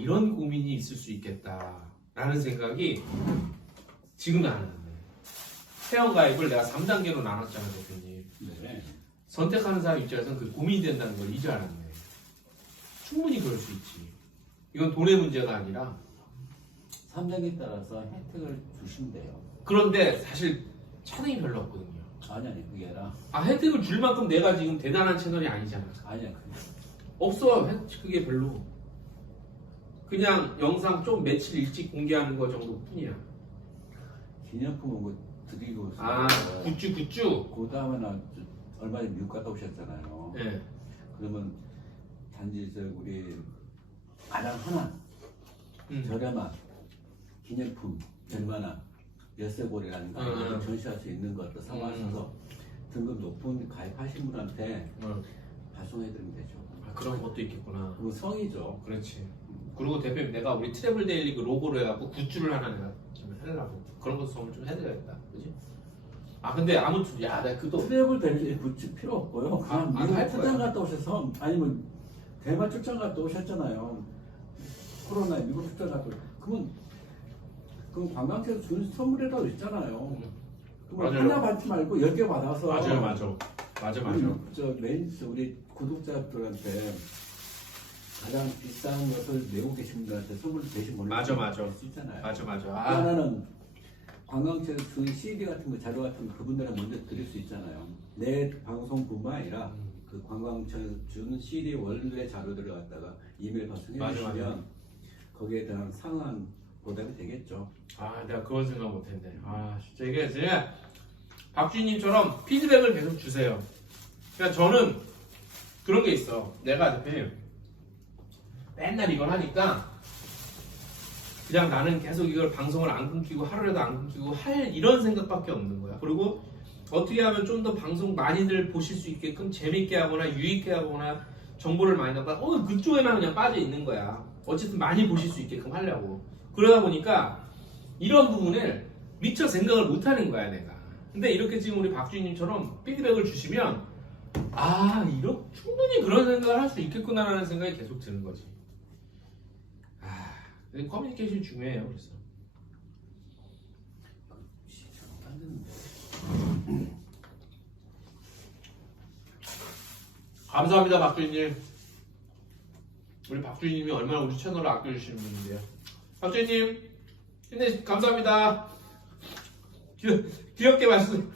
이런 고민이 있을 수 있겠다라는 생각이 지금 나는 회원가입을 내가 3단계로 나눴잖아, 대표님. 네. 선택하는 사람 입장에서는 그 고민이 된다는 걸 이제 알았네. 충분히 그럴 수 있지. 이건 돈의 문제가 아니라 3단계에 따라서 혜택을 주신대요. 그런데 사실 차등이 별로 없거든요. 아니 그게 아니라 혜택을 줄 만큼 내가 지금 대단한 채널이 아니잖아. 아니야 그게 없어. 그게 별로. 그냥 영상 좀 며칠 일찍 공개하는 거 정도 뿐이야. 기념품은 뭐 드리고 아, 굿즈. 그 다음에 나 얼마 전에 미국 갔다 오셨잖아요. 네. 그러면 단지 우리 가장 흔한 저렴한 기념품 얼마나 열쇠고리라든가 이런 전시할 수 있는 것도 사와서 등급 높은 가입하신 분한테 발송해드리면 되죠. 아, 그런 것도 있겠구나. 그거 성이죠. 그렇지. 그리고 대표님 내가 우리 트래블 데일리 그 로고로 해갖고 굿즈를 하나 내가 좀 하려고 그런 것도 선물 좀 해드려야겠다. 그지? 아 근데 아무튼 야 내가 그도 트래블 델리 굿즈 필요 없고요. 그냥 할 미국 출장 거야. 갔다 오셔서 아니면 대만 출장 갔다 오셨잖아요. 코로나에 미국 출장 갔다 그러면 관광지에서 주는 선물이라도 있잖아요. 그럼 맞아요. 하나 받지 말고 10개 받아서 맞아. 우리 구독자들한테 가장 비싼 것을 내고 계신 분들한테 선물 대신 보내줄 수 있잖아요. 맞아. 하나는 관광지에서 주는 CD 같은 거, 자료 같은 거 그분들한테 먼저 드릴 수 있잖아요. 내 방송뿐만 아니라 그 관광지에서 주는 CD 원래 자료들을 갖다가 이메일 발송해 주시면 거기에 대한 상한 보답이 되겠죠. 아 내가 그건 생각 못했네. 아 진짜 이게 박주인님처럼 피드백을 계속 주세요. 그러니까 저는 그런 게 있어. 내가 대표님 맨날 이걸 하니까 그냥 나는 계속 이걸 방송을 안 끊기고 하루라도 안 끊기고 할 이런 생각밖에 없는 거야. 그리고 어떻게 하면 좀 더 방송 많이들 보실 수 있게끔 재밌게 하거나 유익하게 하거나 정보를 많이 넣다 그쪽에만 그냥 빠져 있는 거야. 어쨌든 많이 보실 수 있게끔 하려고. 그러다 보니까 이런 부분을 미처 생각을 못 하는 거야 내가. 근데 이렇게 지금 우리 박주인님처럼 피드백을 주시면 충분히 그런 생각을 할 수 있겠구나라는 생각이 계속 드는 거지. 커뮤니케이션이 중요해요. 그래서 감사합니다 박주인님. 우리 박주인님이 얼마나 우리 채널을 아껴주시는 분인데요. 박주인님 감사합니다. 귀엽게 말씀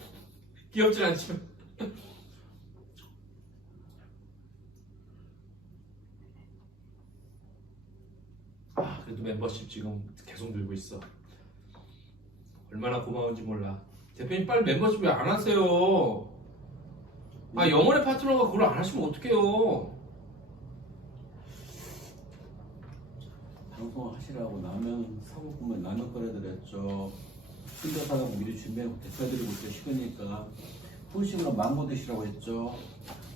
귀엽진 않지만 그래도 멤버십 지금 계속 늘고 있어. 얼마나 고마운지 몰라. 대표님 빨리 멤버십 왜 안 하세요? 영원의 파트너가 그걸 안 하시면 어떡해요? 방송하시라고 라면 사고 보면 라면 끓여드렸죠. 혼자 사라고 미리 준비하고 데펴드리고 있죠. 식으니까 후식으로 망고 드시라고 했죠.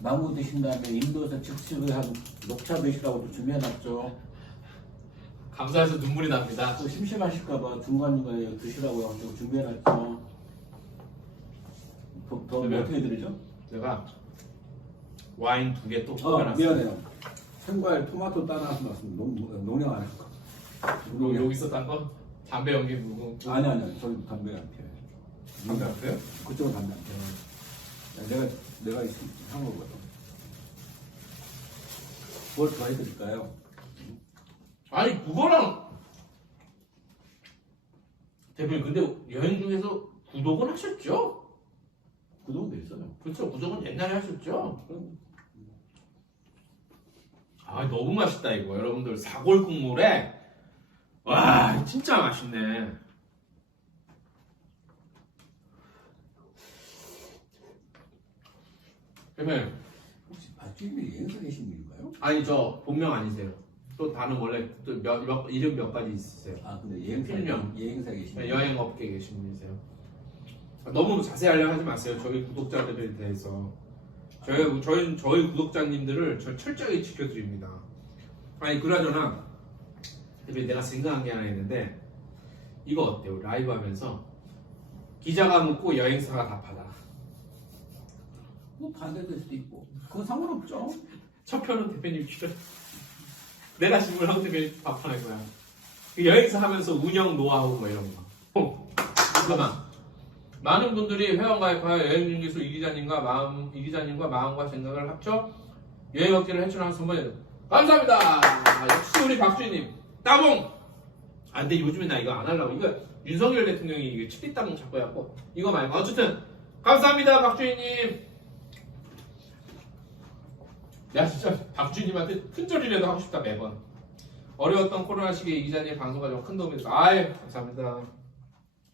망고 드신 다음에 인도에서 즉석을 한 녹차 드시라고 또 준비해놨죠. 감사해서 눈물이 납니다. 또 심심하실까봐 중간중간에 드시라고 하고 준비해놨죠. 더 어떻게 드리죠? 제가 와인 2개 또 뽑아놨어요. 미안해요. 생과일 토마토 따라서 나왔습니다. 농량 안 할까? 여기서 딴 거? 담배 연기 누구? 아니 저희 담배 안 피워요. 담배 안 피워요? 그쪽은 담배 안 피워요. 내가 한 거거든. 뭘 더 해드릴까요? 아니 그거랑 대표님 근데 여행 중에서 구독은 하셨죠? 구독도 있어요. 그렇죠. 구독은 옛날에 하셨죠? 너무 맛있다 이거. 여러분들 사골 국물에 와 진짜 맛있네. 대표님 혹시 박주임이 여행사 계신 분인가요? 아니 저 본명 아니세요. 또 다른 원래 또 이름 몇 가지 있으세요. 근데 여행사 계신 분. 여행업계 계신 분이세요. 너무 자세히 하려고 하지 마세요. 저희 구독자들에 대해서. 저희 구독자님들을 저 철저히 지켜드립니다. 그나저나 내가 생각한 게 하나 있는데 이거 어때요? 라이브 하면서 기자가 묻고 여행사가 답하다. 뭐 반대될 수도 있고 그건 상관없죠. 첫 편은 대표님 출연. 내가 질문을 하고 되게 답하는 거야. 그 여행사 하면서 운영 노하우 뭐 이런 거. 잠깐만. 많은 분들이 회원가입하여 여행중개소 이 기자님과 마음과 생각을 합쳐 여행 업계를 해주는 선물 감사합니다. 역시 우리 박주희님 따봉. 아 근데 요즘에 나 이거 안 하려고. 이거 윤석열 대통령이 이거 치킨 따봉 자꾸 해갖고 이거 말고 어쨌든 감사합니다 박주희님. 내가 진짜 박주희님한테 큰절이라도 하고 싶다 매번. 어려웠던 코로나 시기에 이 기자님 방송과 좀 큰 도움이 됐어. 아이 감사합니다.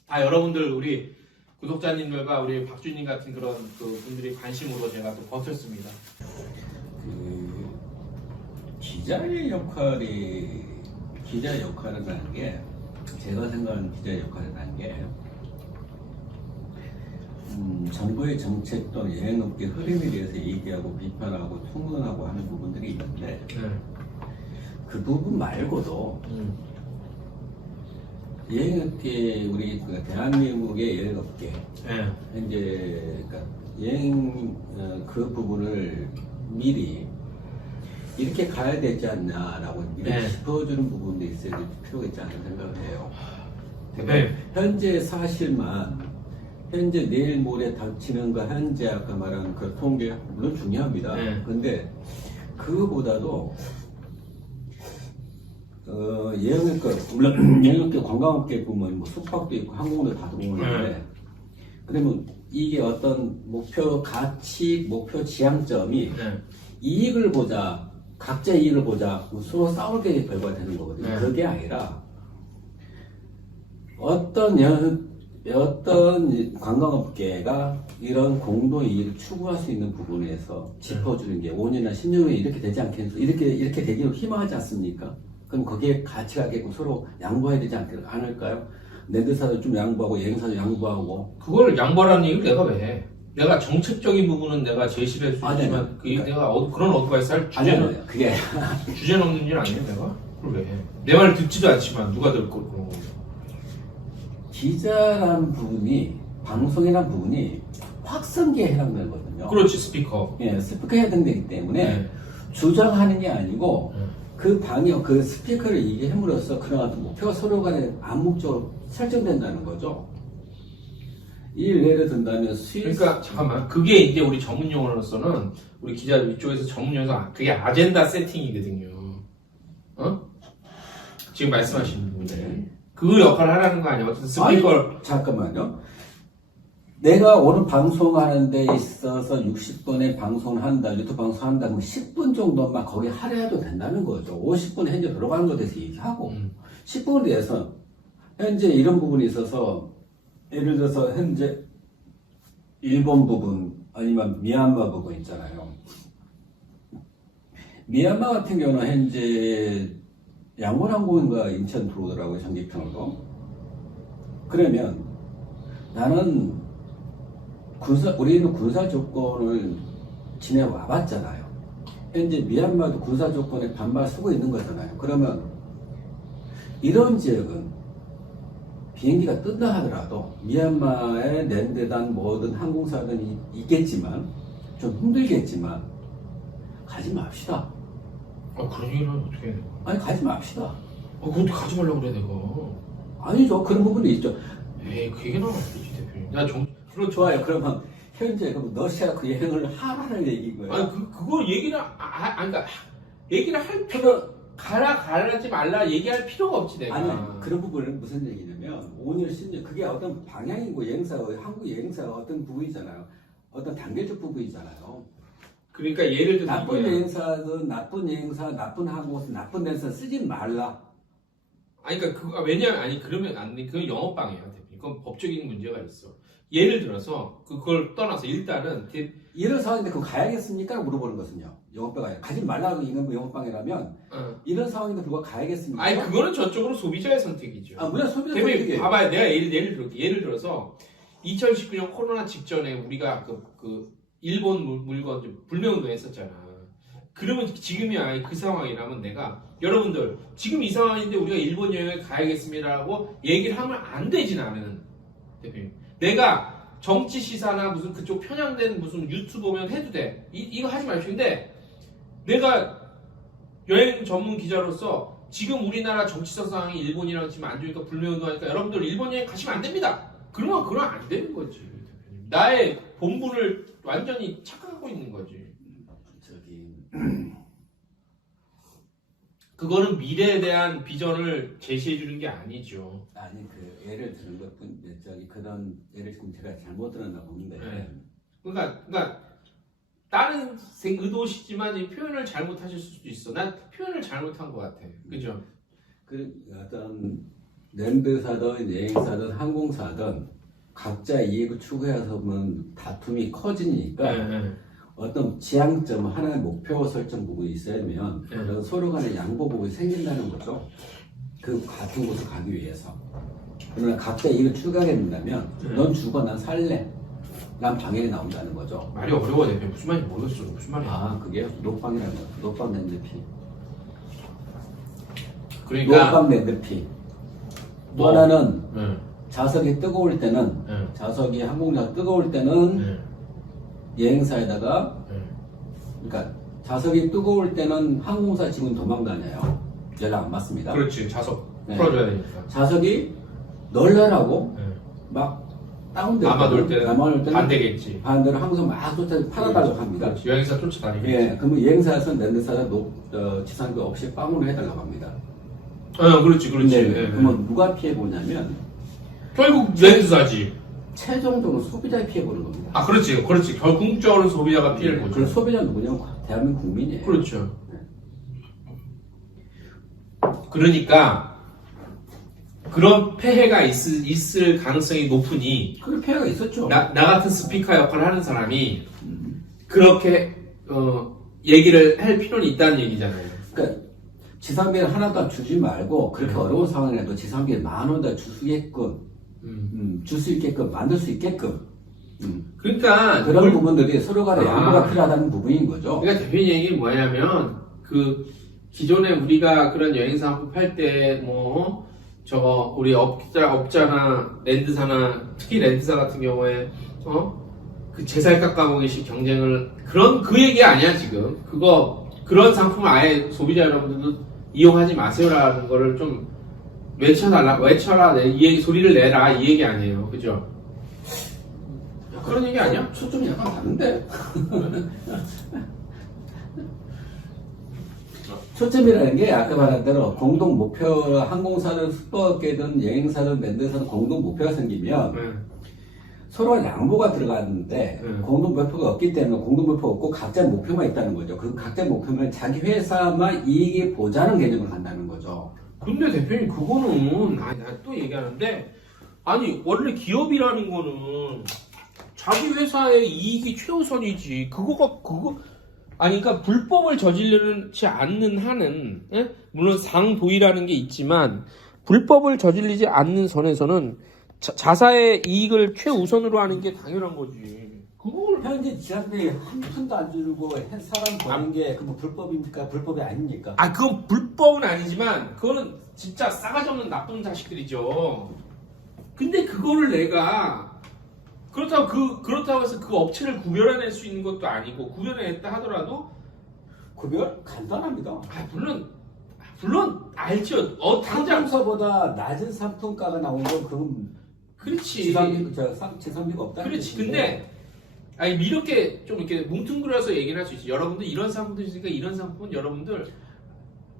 다 여러분들 우리 구독자님들과 우리 박주희님 같은 그런 그 분들이 관심으로 제가 또 버텼습니다. 그 기자의 역할이라는 게 제가 생각하는 기자의 역할이라는 게 정부의 정책 또는 여행업계 흐름에 대해서 얘기하고 비판하고 통론하고 하는 부분들이 있는데 그 부분 말고도 여행업계 우리 그 대한민국의 여행업계 이제 그러니까 여행 그 부분을 미리 이렇게 가야 되지 않나라고 미리 짚어주는 부분도 있어야 될 필요가 있지 않나 생각을 해요. 현재 사실만 현재 내일 모레 닥치는 거 현재 아까 말한 그 통계 물론 중요합니다. 근데 그거보다도 물론 여행업계 관광업계 보면 뭐 숙박도 있고 항공도 다 들어오는데 그러면 이게 어떤 목표 가치 목표 지향점이 이익을 보자 각자 이익을 보자 서로 싸울 게 결과가 되는 거거든요. 그게 아니라 어떤 관광업계가 이런 공동 이익을 추구할 수 있는 부분에서 짚어주는 게 5년이나 10년 후에 이렇게 되지 않겠어? 이렇게 되기를 희망하지 않습니까? 그럼 거기에 가치가 있고 서로 양보해야 되지 않을까요? 랜드사도 좀 양보하고 여행사도 양보하고. 그걸 양보라는 얘기를 내가 왜 해? 내가 정책적인 부분은 내가 제시를 해주지만 내가 그런 어드바이스 할 주제는 그게 주제는 없는 일 아니야 내가? 그걸 왜 해? 내 말을 듣지도 않지만 누가 들을 걸 그런 거. 기자라는 부분이 방송이라는 부분이 확성기에 해당되거든요. 그렇지 스피커. 예, 스피커에 해당되기 때문에 주장하는 게 아니고 그 방역, 그 스피커를 얘기함으로써 그런 어떤 목표가 서로 간에 암묵적으로 설정된다는 거죠. 이 예를 든다면 그러니까 잠깐만 그게 이제 우리 전문 용어로서는 우리 기자 이쪽에서 전문 용어서 그게 아젠다 세팅이거든요. 지금 말씀하신 분들 그 역할을 하라는 거 아니야? 어쨌든 스피커를 잠깐만요. 내가 오늘 방송하는 데 있어서 60분의 방송을 한다, 유튜브 방송한다, 그럼 10분 정도만 거기 할애해도 된다는 거죠. 50분 현재 들어가는 것에 대해서 얘기하고, 10분에 대해서 현재 이런 부분이 있어서, 예를 들어서 현재 일본 부분, 아니면 미얀마 부분 있잖아요. 미얀마 같은 경우는 현재 양원항공인가 인천 들어오더라고요, 전기편으로. 그러면 나는 우리는 군사 조건을 지내와 봤잖아요. 현재 미얀마도 군사 조건에 반발 쓰고 있는 거잖아요. 그러면 이런 지역은 비행기가 뜬다 하더라도 미얀마에 랜드단 뭐든 항공사든 있겠지만 좀 힘들겠지만 가지 맙시다. 그런 얘기를 하면 어떻게 해? 아니 가지 맙시다. 그것도 가지 말라고 그래 내가. 아니죠. 그런 부분이 있죠. 에이 그 얘기는 안 되지 대표님. 야 그럼 좋아요. 그러면 현재 그럼 러시아 그 여행을 하라는 얘기인 거예요. 아니 그거 얘기는 그러니까 얘기를 할 필요 가라지 말라 얘기할 필요가 없지 내가. 아니 그런 부분은 무슨 얘기냐면 5년 10년 그게 어떤 방향이고 여행사 한국 여행사가 어떤 부분이잖아요. 어떤 단계적 부분이잖아요. 그러니까 예를 들어 나쁜 여행사든 나쁜 여행사 나쁜 항공사 나쁜 데서 쓰지 말라. 아니 그러니까 왜냐면 그러면 안 돼. 그건 영업방해야 대표님. 그건 법적인 문제가 있어. 예를 들어서 그걸 떠나서 일단은 이런 상황인데 그럼 가야겠습니까? 물어보는 것은요. 영업방해 가지 말라고 이건 뭐 영업방해라면 이런 상황인데 불구하고 가야겠습니까? 아니 그거는 저쪽으로 소비자의 선택이죠. 물론 소비자 대표님 선택이에요. 봐봐요. 내가 예를 들을게. 예를 들어서 2019년 코로나 직전에 우리가 그 일본 물건 좀 불매운동 했었잖아. 그러면 지금이야 그 상황이라면 내가 여러분들 지금 이 상황인데 우리가 일본 여행을 가야겠습니다라고 얘기를 하면 안 되지 나는 대표님. 내가 정치 시사나 무슨 그쪽 편향된 무슨 유튜브 보면 해도 돼. 이거 하지 마시고. 근데 내가 여행 전문 기자로서 지금 우리나라 정치적 상황이 일본이랑 지금 안 좋으니까 불매운동하니까 여러분들 일본 여행 가시면 안 됩니다. 그러면 그건 안 되는 거지. 나의 본분을 완전히 착각하고 있는 거지. 저기 그거는 미래에 대한 비전을 제시해 주는 게 아니죠. 아니 그 예를 드는 것뿐 저기 그런 예를 지금 제가 잘못 들었나 보는데 네. 그러니까 다른 의도시지만 이 표현을 잘못하실 수도 있어. 난 표현을 잘못한 것 같아. 그죠? 그 어떤 랜드사든 여행사든 항공사든 각자 이익을 추구해서 보면 다툼이 커지니까 네. 어떤 지향점 하나의 목표 설정 부분이 있으면 네. 그런 서로 간의 양보 부분이 생긴다는 거죠. 그 같은 곳을 가기 위해서. 그러나 각자 이익을 추구하게 된다면 넌 죽어 난 살래. 난 방해가 나온다는 거죠. 말이 어려워. 내가 무슨 말인지 모르겠어. 무슨 말이야. 아 그게 노빵이라는 거. 노빵 랜드피. 그러니까 노빵 랜드피. 또 뭐, 하나는 네. 좌석이 뜨거울 때는 네. 좌석이 항공사가 뜨거울 때는 네. 여행사에다가 네. 그러니까 좌석이 뜨거울 때는 항공사 직원 도망 다녀요. 연락 안 받습니다. 그렇지. 좌석 네. 풀어줘야 되니까. 좌석이 널널하고 네. 막 다운될 남아돌 때는 남아돌 반대겠지. 반대로 항상 막 쫓아 팔아달라고 합니다. 그렇지. 여행사 쫓아다니겠지. 예, 그러면 여행사에서 랜드사가 지상비 없이 빵으로 해달라고 합니다. 그렇지. 근데 네. 그러면 누가 피해 보냐면 결국 랜드사지. 최종적으로 소비자가 피해 보는 겁니다. 아, 그렇지. 궁극적으로는 소비자가 피해를 보죠. 그 소비자 누구냐면 대한민국 국민이에요. 그렇죠. 그러니까 그런 폐해가 있을 가능성이 높으니 그 폐해가 있었죠. 나 같은 스피커 역할을 하는 사람이 그렇게 얘기를 할 필요는 있다는 얘기잖아요. 그러니까 지상비를 하나도 주지 말고 그렇게 어려운 상황이라도 지상비를 10,000원 더 주게끔 줄 수 있게끔 만들 수 있게끔 그러니까 그런 부분들이 서로 간에 아. 양보가 필요하다는 부분인 거죠. 그러니까 대표님 얘기 뭐냐면 그 기존에 우리가 그런 여행사 한번 팔 때 뭐 저거 우리 업자나 랜드사나 특히 랜드사 같은 경우에 그 제살값 가공의식 경쟁을 그 얘기 아니야 지금. 그런 상품을 아예 소비자 여러분들도 이용하지 마세요라는 거를 좀 외쳐라 이 얘기 소리를 내라 이 얘기 아니에요. 그죠? 그런 얘기 아니야? 초점이 약간 다른데? 초점이라는 게 아까 말한 대로 공동 목표, 항공사든 숙박업계든 여행사든 랜드사든 공동 목표가 생기면 네. 서로 양보가 들어가는데 공동 목표가 없기 때문에 공동 목표가 없고 각자 목표만 있다는 거죠. 그 각자 목표는 자기 회사만 이익이 보자는 개념을 간다는 거죠. 근데 대표님 그거는 나 또 얘기하는데 아니 원래 기업이라는 거는 자기 회사의 이익이 최우선이지. 그러니까 불법을 저지르지 않는 한은 물론 상도의라는 게 있지만 불법을 저질리지 않는 선에서는 자사의 이익을 최우선으로 하는 게 당연한 거지. 그걸 현재 지상비 한 푼도 안 주고 사람 버는 게 그뭐 불법입니까? 불법이 아닙니까? 그건 불법은 아니지만 그거는 진짜 싸가지 없는 나쁜 자식들이죠. 근데 그거를 내가 그렇다고 해서 그 업체를 구별해낼 수 있는 것도 아니고 구별해냈다 하더라도 구별 간단합니다. 물론 알죠. 당장 상품사보다 낮은 상품가가 나온 건 그건 그렇지. 지상비가 없다는 그렇지. 뜻인데. 근데 이렇게 좀 이렇게 뭉뚱그려서 얘기를 할 수 있지. 여러분들 이런 상품도 있으니까 이런 상품은 여러분들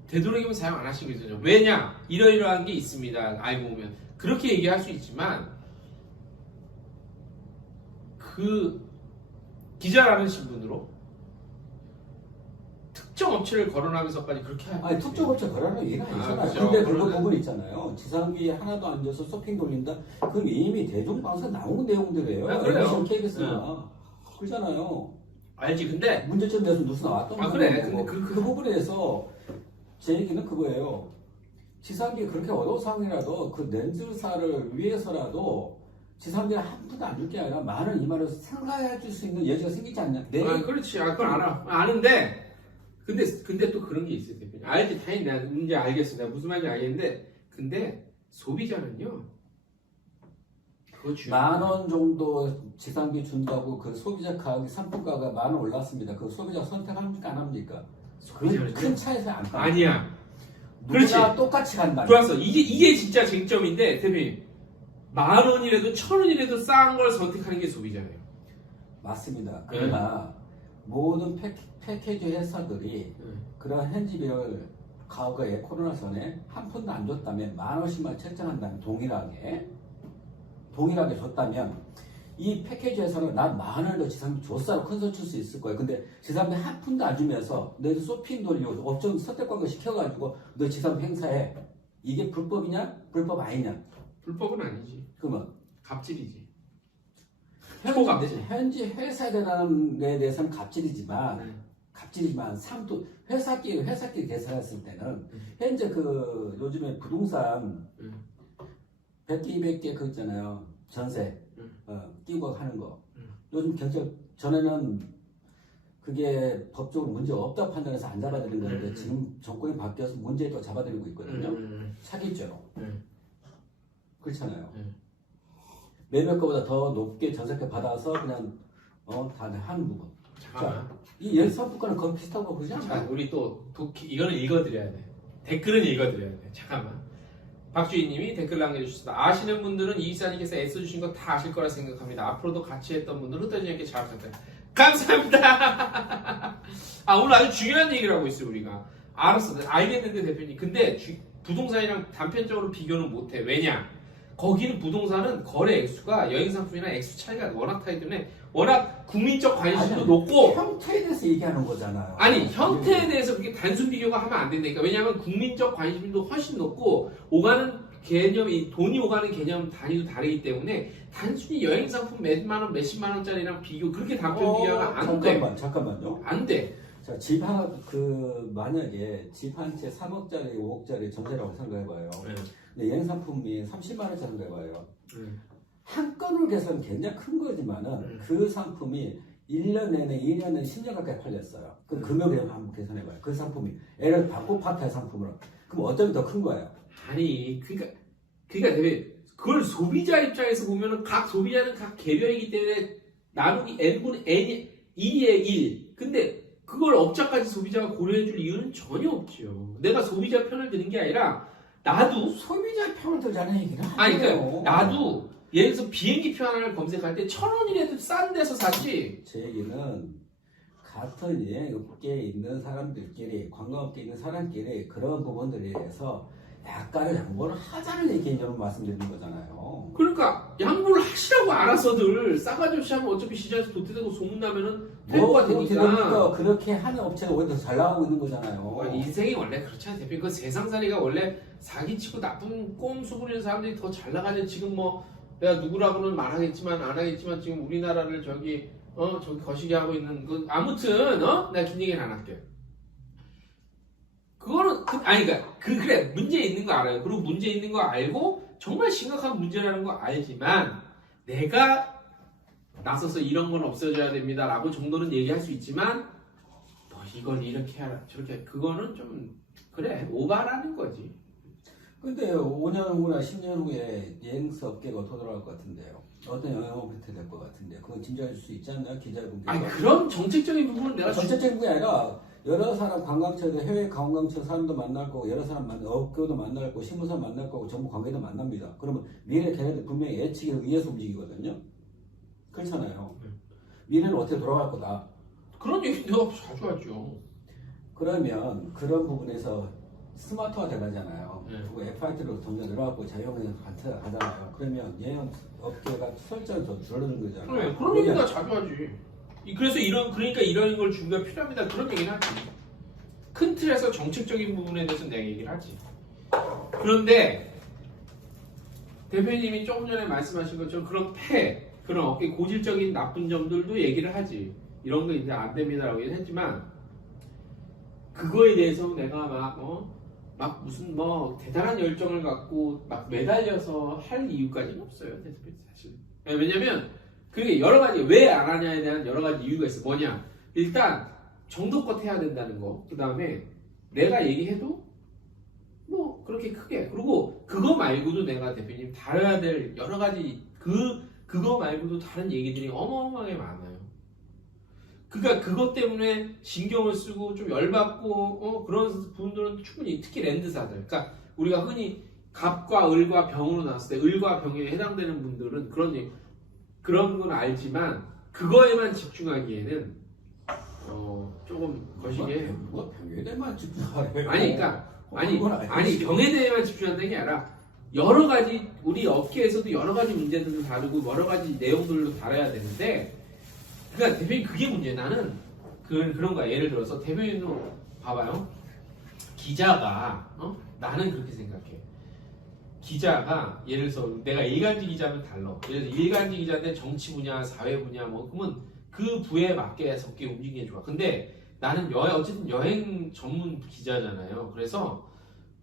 되도록이면 사용 안 하시고 있어요. 왜냐? 이러이러한 게 있습니다. 알고 보면 그렇게 얘기할 수 있지만 그 기자라는 신분으로 특정 업체를 거론하면서까지 그렇게 하는 아니 특정 업체 거라는 얘기가 아니잖아요. 그죠. 근데 그 그러네. 부분 있잖아요. 지상비 하나도 안 줘서 쇼핑 돌린다. 그건 이미 대중방송에 나온 내용들이에요. 그래요. MBC, KBS가 그러잖아요. 알지. 근데 문제점 내서 뉴스 나왔던 그래. 거고. 근데 그 부분에 대해서 제 얘기는 그거예요. 지상비 그렇게 어려운 상황이라도 그 렌즈사를 위해서라도 지상비를 한 푼도 안 줄 게 아니라 10,000원, 20,000원 상가해 줄 수 있는 여지가 생기지 않냐. 그렇지. 그건 알아. 아는데 근데 또 그런 게 있어요. 대표님. 알지. 당연히 내가 문제 알겠어. 내가 무슨 말인지 알겠는데 근데 소비자는요. 그거 중요해요. 10,000원 정도 지상비 준다고 그 소비자 가격 상품가가 10,000원 올랐습니다. 그 소비자 선택합니까 안 합니까? 그렇지, 큰 그렇지. 차에서 안 가. 아니야. 누구나 그렇지. 똑같이 간다. 좋았어. 이게 진짜 쟁점인데 대표님 10,000원이라도 1,000원이라도 싼 걸 선택하는 게 소비자예요. 맞습니다. 그러나 모든 패키지 회사들이 그런 현지비를 과거에 코로나 전에 한 푼도 안 줬다면 10,000원씩만 책정한다면 동일하게 줬다면 이 패키지 회사는 난 10,000원을 더 지사람이 줬어로 큰 소리 칠 수 있을 거예요. 근데 지사람이 한 푼도 안 주면서 너희들 쇼핑 돌리고 업종 선택 광고 시켜가지고 너 지사람 행사해. 이게 불법이냐? 불법 아니냐? 불법은 아니지. 그러면 갑질이지. 현지 회사라는 데 대해서는 갑질이지만 회사끼리 계산했을 때는 현재 그 요즘에 부동산 100개 200개 그 있잖아요. 전세 끼고 하는 거. 요즘 경찰 전에는 그게 법적으로 문제 없다 판단해서 안 잡아들인 건데 지금 정권이 바뀌어서 문제에 또 잡아들이고 있거든요. 사기죄로. 그렇잖아요. 매매가보다 더 높게 전세가 받아서 그냥 다들 하는 부분. 잠깐만. 이 열사부과는 거의 비슷하고 그러지 자, 않나요? 우리 또 이거는 읽어드려야 돼. 댓글은 읽어드려야 돼. 잠깐만. 박주희님이 댓글 남겨주셨습니다. 아시는 분들은 이기사님께서 애써주신 거 다 아실 거라 생각합니다. 앞으로도 같이 했던 분들은 흩어지지 않게 잘 부탁드립니다. 감사합니다. 오늘 아주 중요한 얘기를 하고 있어요, 우리가. 알았어. 알겠는데, 대표님. 근데 부동산이랑 단편적으로 비교는 못해. 왜냐? 거기는 부동산은 거래 액수가 여행상품이나 액수 차이가 워낙 타기 때문에 워낙 국민적 관심도 높고 형태에 대해서 얘기하는 거잖아요. 아니 형태에 대해서 그렇게 단순 비교가 하면 안 된다니까. 왜냐하면 국민적 관심도 훨씬 높고 오가는 개념이 돈이 오가는 개념 단위도 다르기 때문에 단순히 여행상품 몇만 원 몇십만 원짜리랑 비교 그렇게 단편 비교가 안 돼. 잠깐만요. 안 돼. 자, 만약에 집 한 채 3억짜리, 5억짜리 전세라고 생각해봐요. 근데 여행상품이 30만 원짜리 생각해봐요. 한 건을 계산하면 굉장히 큰 거지만은 그 상품이 1년 내내, 2년 내내 10년 가까이 팔렸어요. 그럼 금액을 한번 계산해봐요. 그 상품이. 예를 들어 바코파타의 상품으로. 그럼 어쩌면 더 큰 거예요. 아니 그러니까 그걸 소비자 입장에서 보면은 각 소비자는 각 개별이기 때문에 나누기 n분의 n이 2의 1. 근데 그걸 업자까지 소비자가 고려해줄 이유는 전혀 없죠. 내가 소비자 편을 드는 게 아니라 나도 소비자 평을 들자는 얘기는 아니 아니에요. 그러니까 나도 예를 들어서 비행기표 하나를 검색할 때 1,000원이라도 싼 데서 샀지. 제 얘기는 같은 여행업계에 있는 사람들끼리 관광업계에 있는 사람끼리 그런 부분들에 대해서 약간의 양보를 하자는 얘기를 말씀드리는 거잖아요. 그러니까 양보를 하시라고 알아서들 싸가지 없이 하면 어차피 시장에서 도태되고 소문나면은 대우가 되니까. 그렇게 하는 업체가 오히려 더 잘 나가고 있는 거잖아요. 인생이 원래 그렇잖아요 대표님. 그 세상살이가 원래 사기치고 나쁜 꼼수 부리는 사람들이 더 잘 나가죠. 지금 뭐 내가 누구라고는 말하겠지만 안 하겠지만 지금 우리나라를 저기 거시기 하고 있는 그 아무튼 내가 긴 얘기는 안 할게. 그거는 그래 문제 있는 거 알아요. 그리고 문제 있는 거 알고 정말 심각한 문제라는 거 알지만 내가 나서서 이런 건 없어져야 됩니다라고 정도는 얘기할 수 있지만 너 이걸 이렇게 하라 저렇게 그거는 좀 그래 오바라는 거지. 근데 5년 후나 10년 후에 여행사 업계가 어떻게 돌아갈 것 같은데요? 어떤 영향을 될 것 같은데 그건 짐작해 줄 수 있지 않나요? 기자분께서. 아니 그런 정책적인 부분은 내가 정책적인 게 아니라 여러 사람 관광처에서 해외 관광처 사람도 만날 거고 여러 사람 업계도 만날 거고 신문사 만날 거고 정부 관계도 만납니다. 그러면 미래 걔네들 분명히 예측에 의해서 움직이거든요. 그렇잖아요. 미래는 어떻게 돌아갈 거다. 그런 얘기 내가 자주 하죠. 그러면 그런 부분에서 스마트화 돼가잖아요. 네. 그리고 FIT로 점점 늘어가고 자유여행에서 가잖아요. 그러면 여행 업계가 설정이 더 줄어드는 거잖아요. 그래 그런 얘기 내가 자주 하지. 그래서 그러니까 이런 걸 준비가 필요합니다. 그런 얘기를 하지. 큰 틀에서 정책적인 부분에 대해서 내가 얘기를 하지. 그런데 대표님이 조금 전에 말씀하신 것처럼 그런 업계 고질적인 나쁜 점들도 얘기를 하지. 이런 거 이제 안 됩니다라고 얘기를 했지만 그거에 대해서 내가 막 무슨 대단한 열정을 갖고 막 매달려서 할 이유까지는 없어요. 사실. 왜냐면 그게 여러 가지 왜 안 하냐에 대한 여러 가지 이유가 있어. 뭐냐? 일단 정도껏 해야 된다는 거. 그 다음에 내가 얘기해도 그렇게 크게. 그리고 그거 말고도 내가 대표님 다뤄야 될 여러 가지 그거 말고도 다른 얘기들이 어마어마하게 많아요. 그러니까 그것 때문에 신경을 쓰고 좀 열받고 그런 분들은 충분히 특히 랜드사들. 그러니까 우리가 흔히 갑과 을과 병으로 나왔을 때 을과 병에 해당되는 분들은 그런 건 알지만 그거에만 집중하기에는 조금 거시기에 누가 병에 대해만 집중하래요. 아니 그러니까 그건 아니 아니지. 병에 대해만 집중한다는 게 아니라 여러 가지 우리 업계에서도 여러 가지 문제들을 다루고 여러 가지 내용들로 다뤄야 되는데 그러니까 대표님 그게 문제예요. 나는 그런 거야. 예를 들어서 대표님도 봐봐요. 기자가 나는 그렇게 생각해. 기자가 예를 들어서 내가 일간지 기자면 달라. 예를 들어 일간지 기자인데 정치 분야, 사회 분야 뭐 그러면 그 부에 맞게 섞게 움직이는 게 좋아. 근데 나는 어쨌든 여행 전문 기자잖아요. 그래서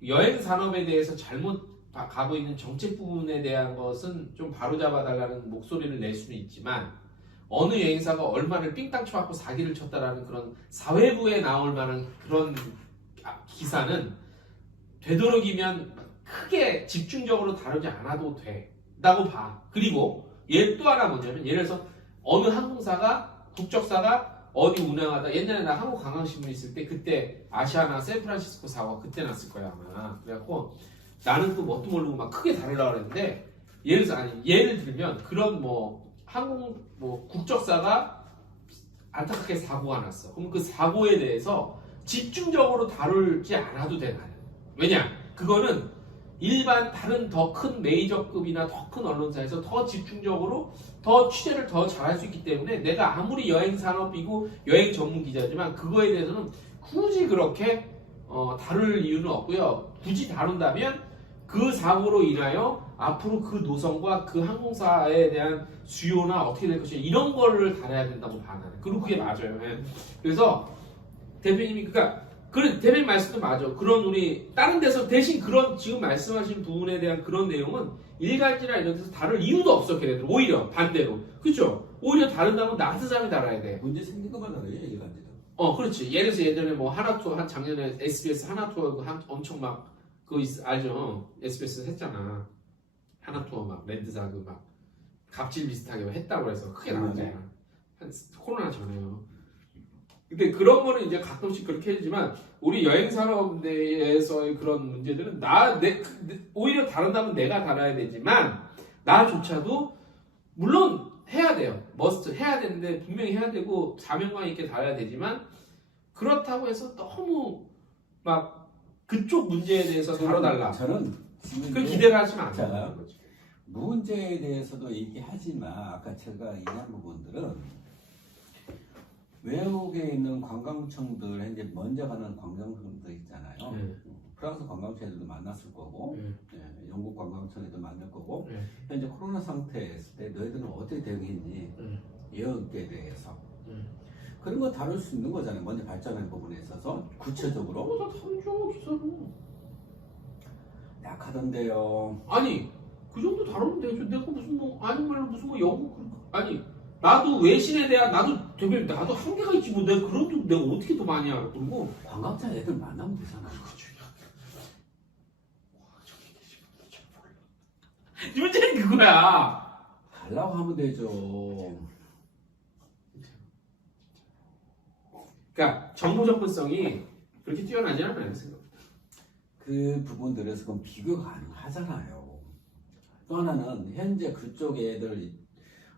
여행 산업에 대해서 잘못 가고 있는 정책 부분에 대한 것은 좀 바로잡아 달라는 목소리를 낼 수는 있지만 어느 여행사가 얼마를 삥땅 쳐갖고 사기를 쳤다라는 그런 사회부에 나올 만한 그런 기사는 되도록이면 크게 집중적으로 다루지 않아도 된다고 봐. 그리고 또 하나 뭐냐면 예를 들어서 어느 항공사가 국적사가 어디 운항하다 옛날에 나 한국관광신문 있을 때 그때 아시아나 샌프란시스코 사고 그때 났을 거야 아마. 그래갖고 나는 또 뭣도 모르고 막 크게 다루려고 그랬는데 예를 들면 그런 국적사가 안타깝게 사고가 났어. 그럼 그 사고에 대해서 집중적으로 다루지 않아도 돼 나는. 왜냐? 그거는 일반 다른 더 큰 메이저급이나 더 큰 언론사에서 더 집중적으로 더 취재를 더 잘할 수 있기 때문에 내가 아무리 여행 산업이고 여행 전문 기자지만 그거에 대해서는 굳이 그렇게 다룰 이유는 없고요. 굳이 다룬다면 그 사고로 인하여 앞으로 그 노선과 그 항공사에 대한 수요나 어떻게 될 것이냐 이런 거를 다뤄야 된다고 봐 나는. 그리고 그게 맞아요. 예. 그래서 대표님이 대표님 말씀도 맞아. 그런 우리 다른 데서 대신 그런 지금 말씀하신 부분에 대한 그런 내용은 일간지나 이런 데서 다룰 이유도 없어 걔네들. 오히려 반대로. 그렇죠? 오히려 다룬다면 나 같은 사람이 달아야 돼. 문제 생긴 것만 알아요, 일간지도. 그렇지. 예를 들어서 예전에 하나투어 작년에 SBS 하나투어 엄청 막 그거 알죠? SBS 했잖아. 하나투어 막 랜드사 갑질 비슷하게 했다고 해서 크게 나왔잖아. 코로나 전에요. 근데 그런 거는 이제 가끔씩 그렇게 하지만 우리 여행 산업에서의 그런 문제들은 오히려 다룬다면 내가 다뤄야 되지만 나조차도 물론 해야 돼요. 머스트 해야 되는데 분명히 해야 되고 사명감 있게 다뤄야 되지만 그렇다고 해서 너무 막 그쪽 문제에 대해서 다뤄달라. 저는 그 기대를 하시면 안 자, 돼요. 문제에 대해서도 얘기하지만 아까 제가 얘기한 부분들은 외국에 있는 관광청들 현재 먼저 가는 관광청들 있잖아요. 네. 프랑스 관광청에도 만났을 거고, 영국 관광청에도 만날 거고, 네. 현재 코로나 상태였을 때 너희들은 어떻게 대응했니? 여행에 대해서 그런 거 다룰 수 있는 거잖아요. 먼저 발전하는 부분에 있어서 구체적으로. 다 다르죠 기사로. 약하던데요. 아니 그 정도 다루면 되죠. 내가 무슨 영국 나도 외신에 대한 나도 한계가 있지 뭐 내가 그런 좀 내가 어떻게 더 많이 알아. 그리고 관광자 애들 만나면 되잖아. 문제는 그거야. 달라고 하면 되죠. 그러니까 정보 접근성이 그렇게 뛰어나지 않아요 생각보다. 그 부분들에서 그건 비교가 가능하잖아요. 또 하나는 현재 그쪽 애들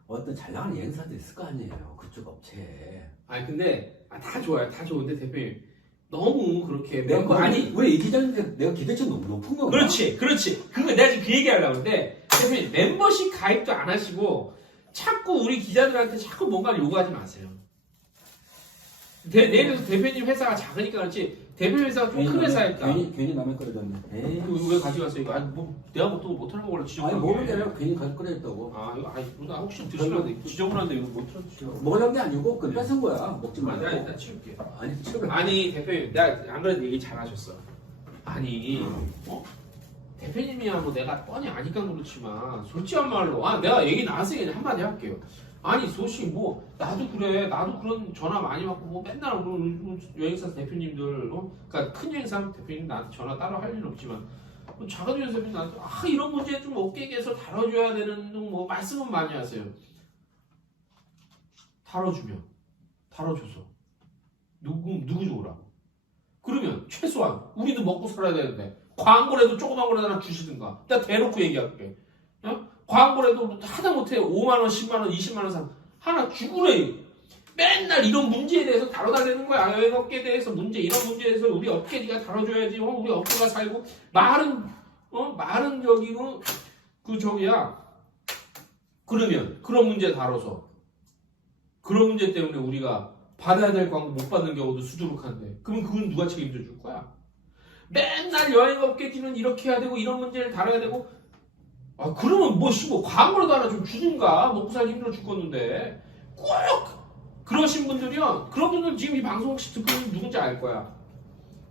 어떤 잘 나가는 여행사도 있을 거 아니에요. 그쪽 업체에. 아니 근데 다 좋아요. 다 좋은데 대표님 너무 그렇게 왜 이 기자한테 내가 기대치 너무 높은 건가? 그렇지. 그거 내가 지금 그 얘기하려고 하는데 대표님 멤버십 가입도 안 하시고 자꾸 우리 기자들한테 자꾸 뭔가를 요구하지 마세요. 예를 들어서 대표님 회사가 작으니까 그렇지 대표 회사가 좀 큰 회사였다. 괜히 남의 거려졌네. 왜 가져갔어 이거? 내가 또 못하는 거 원래 지저분하게. 아니 모르는 게 아니라 괜히 가져 거렸다고. 나 혹시 드시는데 지저분한데 이거 못 들었어. 먹으려는 게 아니고 그 뺏은 거야. 먹지 말고. 내가 일단 치울게. 아니 치우라. 아니 대표님 내가 안 그래도 얘기 잘하셨어. 아니 대표님이야 뭐 내가 뻔히 아니까 그렇지만 솔직한 말로 내가 얘기 나왔으니까 그냥 한마디 할게요. 아니 소식 뭐 나도 그래 나도 그런 전화 많이 받고 뭐 맨날 그런 여행사 대표님들 그러니까 큰 여행사 대표님 나한테 전화 따로 할 일은 없지만 뭐 작은 여행사 대표님 나한테 이런 문제 좀 업계에서 다뤄줘야 되는 뭐 말씀은 많이 하세요. 다뤄주면 다뤄줘서 누구 좋으라고? 그러면 최소한 우리도 먹고 살아야 되는데 광고라도 조그만 거라도 하나 주시든가. 나 대놓고 얘기할게. 어? 광고라도 하다못해 5만 원, 10만 원, 20만 원 상 하나 주구래. 맨날 이런 문제에 대해서 다뤄달라는 거야. 여행업계에 대해서 이런 문제에 대해서 우리 업계 네가 다뤄줘야지. 우리 업계가 살고 말은 여기고 그러면 그런 문제 다뤄서 그런 문제 때문에 우리가 받아야 될 광고 못 받는 경우도 수두룩한데 그러면 그건 누가 책임져 줄 거야? 맨날 여행업계지는 이렇게 해야 되고 이런 문제를 다뤄야 되고 그러면 뭐 광고라도 하나 좀 주든가. 먹고 살기 힘들어 죽겠는데 꼭 그러신 분들이요. 그런 분들 지금 이 방송 혹시 듣고 있는 누군지 알 거야.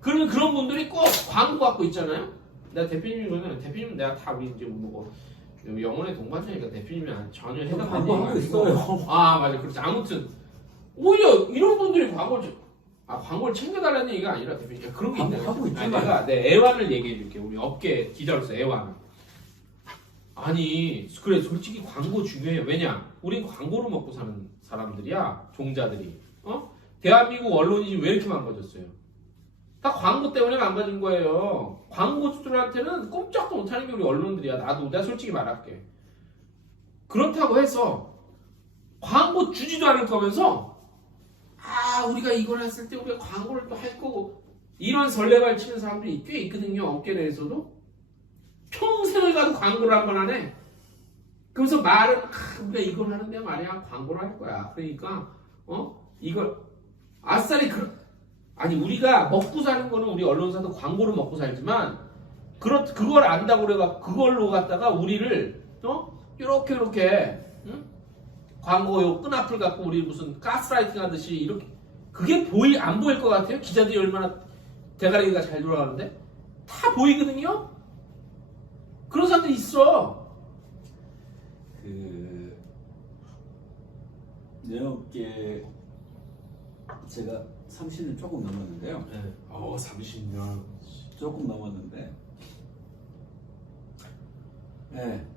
그러면 그런 분들이 꼭 광고 갖고 있잖아요. 내가 대표님은 내가 다 우리 이제 뭐 영혼의 동반자니까 대표님이 전혀 해당하는 광고하고 있어요. 맞아. 그렇지. 아무튼 오히려 이런 분들이 광고를 챙겨달라는 얘기가 아니라 대표님 그런 게 있다. 하고 있지만 내가 내 애환을 얘기해 줄게. 우리 업계 기자로서 애환. 아니 그래 솔직히 광고 중요해. 왜냐? 우린 광고로 먹고 사는 사람들이야. 종자들이. 대한민국 언론이 왜 이렇게 망가졌어요? 다 광고 때문에 망가진 거예요. 광고주들한테는 꼼짝도 못하는 게 우리 언론들이야. 내가 솔직히 말할게. 그렇다고 해서 광고 주지도 않을 거면서 우리가 이걸 했을 때 우리가 광고를 또 할 거고 이런 설레발 치는 사람들이 꽤 있거든요. 업계 내에서도. 평생을 가도 광고를 한 번 안 해. 그러면서 말은 우리가 이걸 하는데 말이야 광고를 할 거야. 그러니까 이걸 아싸리 우리가 먹고 사는 거는 우리 언론사도 광고를 먹고 살지만 그걸 안다고 그래가 그걸로 갖다가 우리를 이렇게 광고 요 끈앞을 갖고 우리 무슨 가스라이팅 하듯이 이렇게 그게 안 보일 것 같아요? 기자들이 얼마나 대가리가 잘 돌아가는데 다 보이거든요. 그런 사람들이 있어. 여행업계 제가 30년 조금 넘었는데요. 네. 30년. 조금 넘었는데, 네.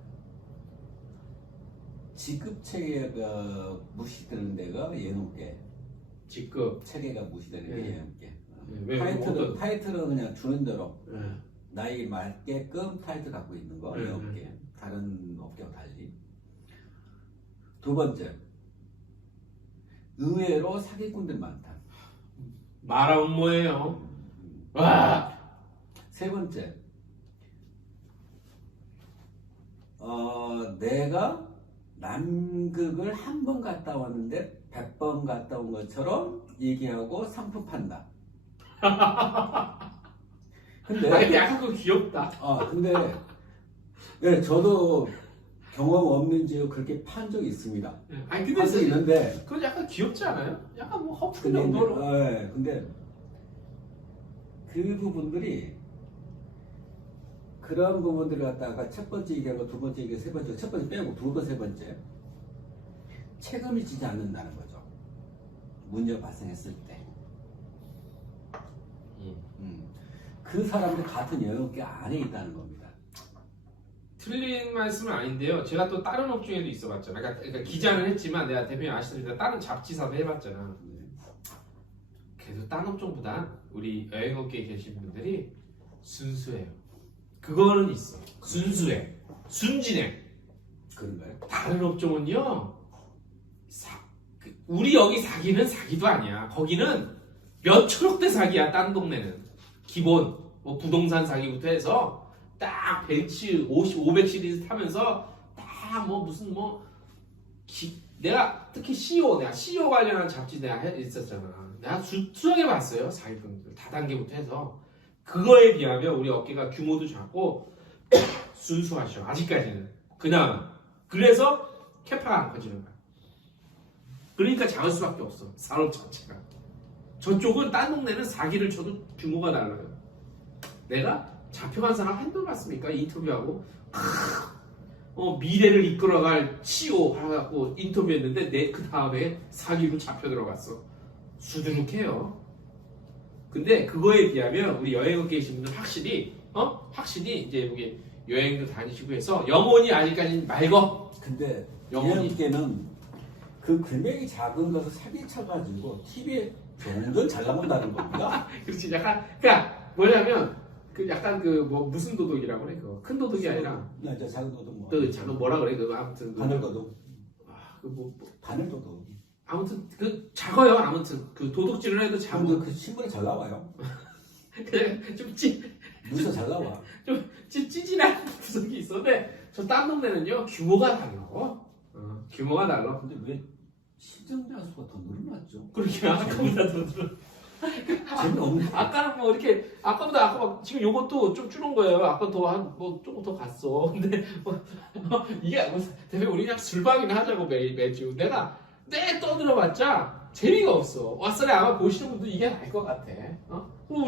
직급 체계가 무시되는 데가 여행업계. 직급 체계가 무시되는 게 여행업계. 왜, 타이틀은 그냥 주는 대로 네. 나이 맞게끔 타이틀 갖고 있는 거 여행업계. 다른 업계와 달리. 두 번째, 의외로 사기꾼들 많다. 말하면 뭐예요? 와. 세 번째, 내가 남극을 한 번 갔다 왔는데 100번 갔다 온 것처럼 얘기하고 상품 판다. 근데 약간 그거 귀엽다. 근데 네, 저도 경험 없는 지역 그렇게 판 적이 있습니다. 근데 판 적이 있는데 그건 약간 귀엽지 않아요? 약간 뭐 허프 근데 정도로. 근데 그 부분들이 그런 부분들을 갖다가 첫 번째 얘기하고 두 번째 얘기하고 세 번째, 첫 번째 빼고 두 번째, 세 번째 책임을 지지 않는다는 거죠. 문제가 발생했을 때. 그 사람들 같은 영역계 안에 있다는 겁니다. 틀린 말씀은 아닌데요. 제가 또 다른 업종에도 있어봤잖아. 그러니까 기자는 했지만 내가 대표님 아시다시피 다른 잡지사도 해봤잖아. 그래도 딴 업종보단 우리 여행업계에 계신 분들이 순수해요. 그거는 있어. 순수해. 순진해. 그런가요? 다른 업종은요. 우리 여기 사기는 사기도 아니야. 거기는 몇 천억대 사기야. 딴 동네는. 기본 뭐 부동산 사기부터 해서 딱 벤츠 500 시리즈 타면서 딱 뭐 무슨 내가 특히 내가 CEO 관련한 잡지 내가 있었잖아. 내가 수억에 봤어요. 사기꾼들 다단계부터 해서 그거에 비하면 우리 업계가 규모도 작고 순수하셔. 아직까지는 그나마. 그래서 캐파가 안 커지는 거야. 그러니까 작을 수밖에 없어. 산업 자체가. 저쪽은 딴 동네는 사기를 쳐도 규모가 달라요. 내가 잡혀간 사람 한두 봤습니까? 인터뷰하고 미래를 이끌어갈 CEO 하고 인터뷰했는데 그 다음에 사기로 잡혀 들어갔어. 수두룩해요. 근데 그거에 비하면 우리 여행업계에 계신 분들 확실히 이제 여기 여행도 다니시고 해서 영혼이 아직까지는 맑어. 근데 영혼이. 여행업계는 그 금액이 작은 것을 사기쳐가지고 TV에 종종 잘 나온다는 겁니다. 그렇지. 약간 그러니까 뭐냐면 그 약간 그 뭐 무슨 도둑이라고 그래? 그 큰 도둑이 아니라 저 작은 도둑 뭐. 그 작은 뭐라 그래? 그 아무튼 바늘 도둑. 그뭐 바늘 도둑. 아무튼 그 작아요. 아무튼 그 도둑질을 해도 작은 그 신문에 잘 나와요. 그냥 좀 뉴스 잘 나와. 찌질한 구석이 있었는데 저 딴 동네는요 규모가 달라. 규모가 달라. 근데 왜 시청자 수가 더 늘어났죠? 그렇게 아까보다 더 늘어. 재미없네. 아까는 뭐 이렇게 아까보다 아까 막 지금 요것도 좀 줄은 거예요. 아까 더 한 뭐 조금 더 갔어. 근데 이게 뭐 대표 우리 그냥 술방이나 하자고 매주 내가 떠들어봤자 재미가 없어. 왓슨에 아마 보시는 분도 이게 알 것 같아.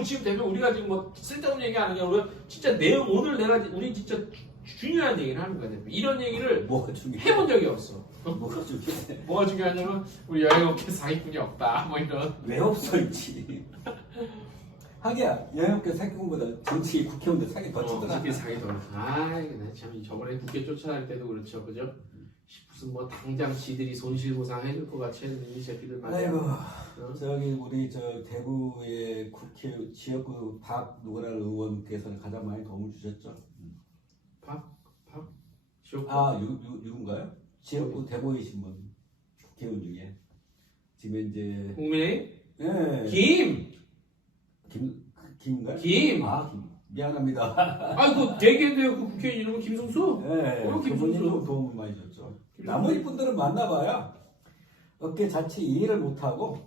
지금 대표 우리가 지금 뭐 쓸데없는 얘기 하는 게 아니라 진짜 내용 오늘 내가 우리 진짜 중요한 얘기를 하는 거야. 대표. 이런 얘기를 뭐가 중요해? 해본 적이 없어. 뭐가 중요해? 뭐가 중요하냐면 우리 여행업계 사기꾼이 없다. 뭐 이런. 왜 없어 있지? 하기야 여행업계 사기꾼보다 정치 국회의원들 사기 더 치더라. 국회 사기 더. 이거 참 저번에 국회 쫓아다닐 때도 그렇죠, 그죠? 무슨 뭐 당장 지들이 손실보상 해줄 것 같이 했는데 이 새끼들 말이야. 아이고 저기 우리 저 대구의 국회 지역구 박 누구라는 의원께서는 가장 많이 도움을 주셨죠. 지역구? 누군가요? 지역구 대구이신 분 국회의원 중에 지금 이제 국민의 예. 김인가요? 김. 미안합니다. 그 대개도 그 국회의원 이름은 김승수. 예. 그분이 김승수. 도움을 많이 줬죠. 나머지 분들은 만나봐야 업계 자체 이해를 못하고.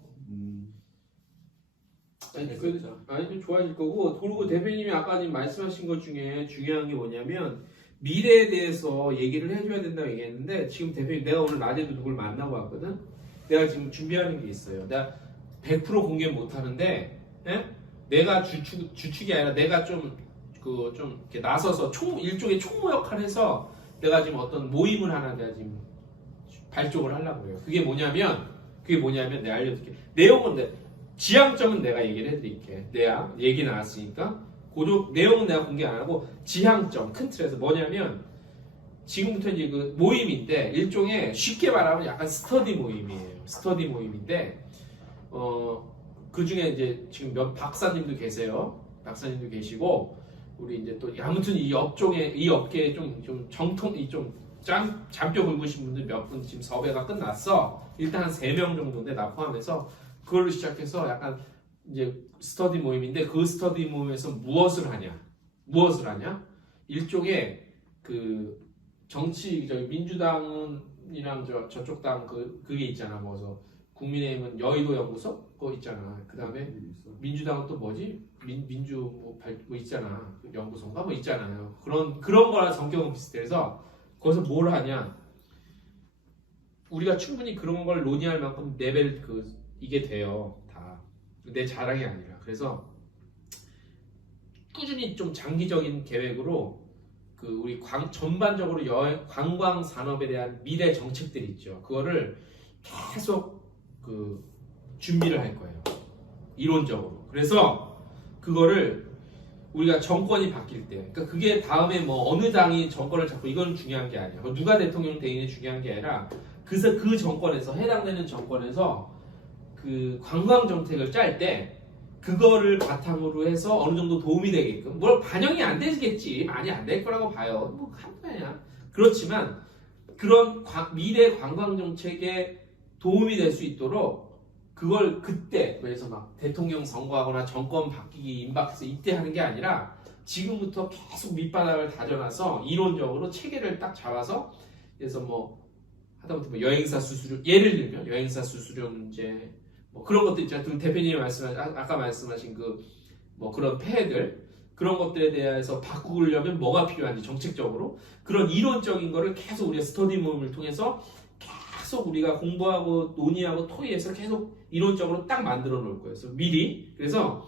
좀 좋아질 거고. 그리고 대표님이 아까 지금 말씀하신 것 중에 중요한 게 뭐냐면 미래에 대해서 얘기를 해줘야 된다고 얘기했는데 지금 대표님 내가 오늘 낮에도 누굴 만나고 왔거든. 내가 지금 준비하는 게 있어요. 내가 100% 공개 못 하는데, 내가 주축이 아니라 내가 좀 이렇게 나서서 일종의 총무 역할을 해서 내가 지금 어떤 모임을 하나 내가 지금 발족을 하려고 해요. 그게 뭐냐면 내가 알려드릴게. 내용은 지향점은 내가 얘기를 해드릴게. 얘기 나왔으니까. 내용은 내가 공개 안 하고 지향점 큰 틀에서 뭐냐면 지금부터 이제 그 모임인데 일종의 쉽게 말하면 약간 스터디 모임이에요. 스터디 모임인데 그 중에 이제 지금 몇 박사님도 계세요. 박사님도 계시고 우리 이제 또 아무튼 이 업계에 좀 정통 좀 잔뼈 굵으신 분들 몇 분 지금 섭외가 끝났어. 일단 한 3명 정도인데 나 포함해서 그걸로 시작해서 약간 이제 스터디 모임인데 그 스터디 모임에서 무엇을 하냐? 일종의 그 정치 민주당이랑 저쪽 당 그게 있잖아. 뭐서 국민의힘은 여의도 연구소 그거 있잖아. 그다음에 민주당은 또 뭐지? 민주 뭐 있잖아. 연구소인가 뭐 있잖아요. 그런 거랑 성격은 비슷해서 거기서 뭘 하냐? 우리가 충분히 그런 걸 논의할 만큼 레벨 이게 돼요. 다 내 자랑이 아니라. 그래서 꾸준히 좀 장기적인 계획으로 우리 전반적으로 관광 산업에 대한 미래 정책들 있죠. 그거를 계속 준비를 할 거예요. 이론적으로. 그래서 그거를 우리가 정권이 바뀔 때, 그러니까 그게 다음에 뭐 어느 당이 정권을 잡고 이건 중요한 게 아니야. 누가 대통령 되느냐 중요한 게 아니라 그 정권에서 해당되는 정권에서 그 관광 정책을 짤 때 그거를 바탕으로 해서 어느 정도 도움이 되게끔 뭘 반영이 안 되겠지. 많이 안 될 거라고 봐요. 뭐 간단해요. 그렇지만 그런 미래 관광 정책에 도움이 될 수 있도록 그걸 그때 그래서 막 대통령 선거하거나 정권 바뀌기 임박해서 이때 하는 게 아니라 지금부터 계속 밑바닥을 다져놔서 이론적으로 체계를 딱 잡아서 그래서 뭐 하다못해 뭐 여행사 수수료 예를 들면 여행사 수수료 문제 뭐 그런 것도 있잖아요. 대표님이 아까 말씀하신 뭐 그런 폐해들 그런 것들에 대해서 바꾸려면 뭐가 필요한지 정책적으로 그런 이론적인 거를 계속 우리가 스터디 모임을 통해서 계속 우리가 공부하고 논의하고 토의해서 계속 이론적으로 딱 만들어 놓을 거예요. 그래서 미리 그래서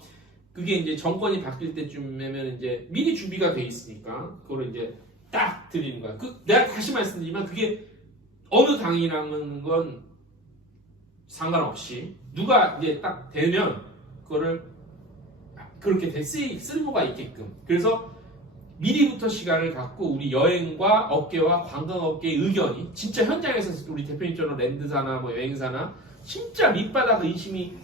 그게 이제 정권이 바뀔 때쯤이면 이제 미리 준비가 돼 있으니까 그거를 이제 딱 드리는 거야. 내가 다시 말씀드리지만 그게 어느 당이라는 건 상관없이 누가 이제 딱 되면 그거를 그렇게 쓸모가 있게끔 그래서 미리부터 시간을 갖고 우리 여행과 업계와 관광업계의 의견이 진짜 현장에서 우리 대표님처럼 랜드사나 뭐 여행사나 진짜 밑바닥 의심이